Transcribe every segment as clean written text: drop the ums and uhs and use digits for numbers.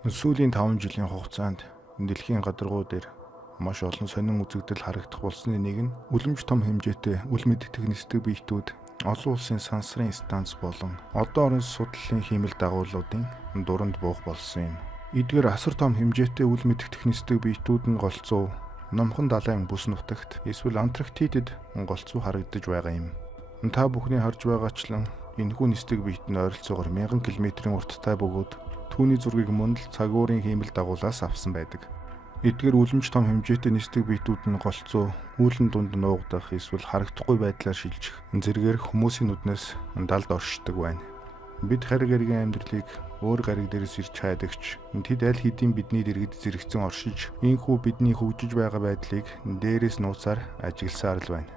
Сүүлийн 5 жилийн хугацаанд дэлхийн гадаргуу дээр маш олон сонин үзэгдэл харагдах болсны нэг нь үлэмж том хэмжээтэй үл мэддэг нисдэг биетүүд олон улсын сансрын станц болон одон орон судлалын хиймэл дагуулуудын дунд буух болсон юм. Эдгээр асар том хэмжээтэй үл мэддэг нисдэг биетүүд нь голцоо номхон далайн бүс нутагт эсвэл Антарктидэд голцоо харагдаж байгаа юм. Та бүхний харж байгаачлан энэхүү нисдэг биет нь ойролцоогоор 1000 км-ийн урттай бөгөөд түүний зургийг мөн л цагуурын хиймэл дагуулаас авсан байдаг. Эдгээр үлэмж том хэмжээтэй нисдэг биетүүд нь голцоо үүлэн дунд нуугдах эсвэл харагдахгүй байдлаар шилжих зэргээр хүмүүсийн нүднээс далд оршдог байна. Бид хариг эргийн амьдралыг өөр гариг дээрээс ирж хайдагч тэд аль хэдийн бидний дэргэд зэрэгцэн оршиж ийхүү бидний хөгжиж байгаа байдлыг дээрээс нууцаар ажигласаар л байна.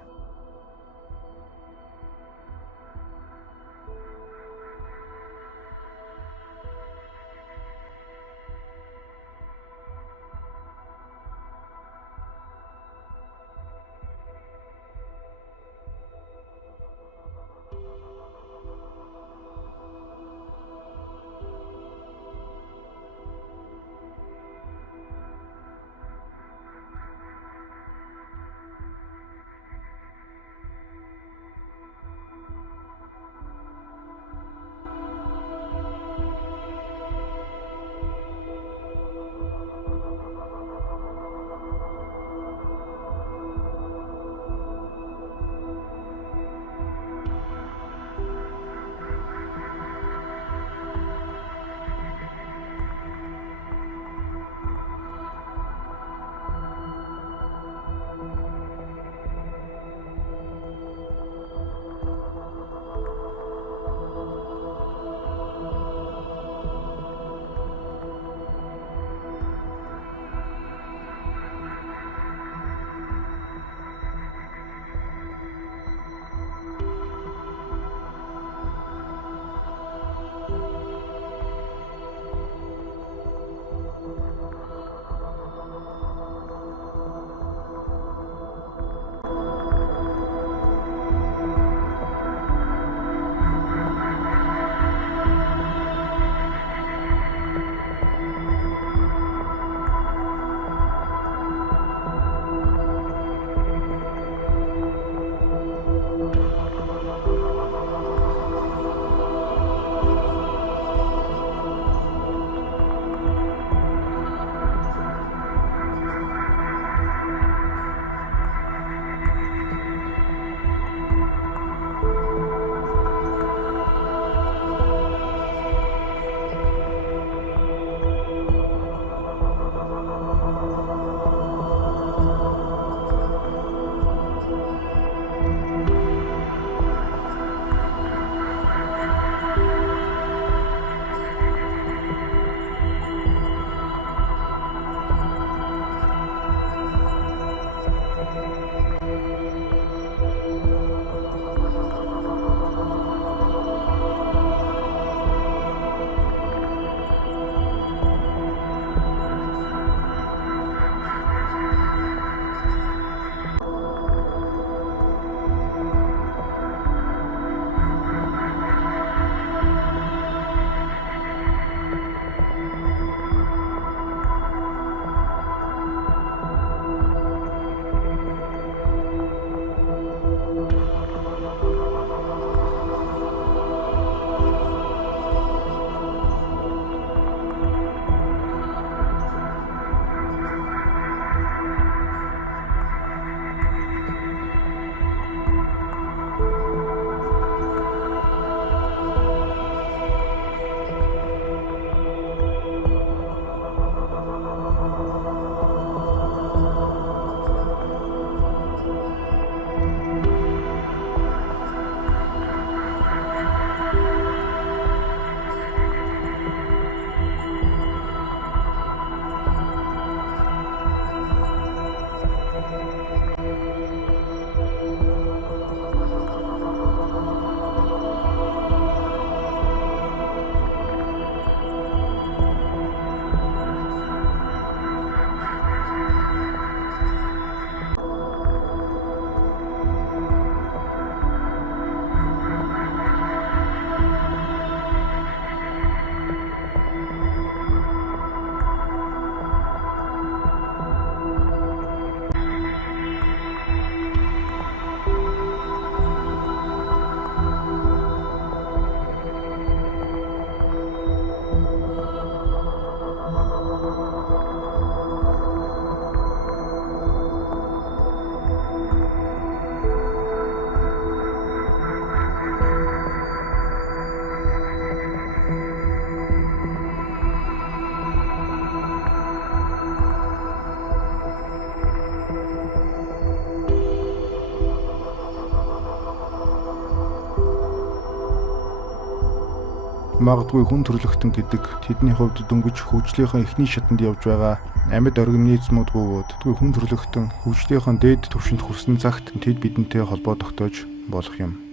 Магадгүй хүн төрөлхтөн гэдэг тэдний хувьд дөнгөж хөгжлийнхөө эхний шатанд явж байгаа амьд организмууд бөгөөд хүн төрөлхтөн хөгжлийнхөө дээд түвшинд хүрсэн цагт тэд бидэнтэй холбоо тогтоож болох юм.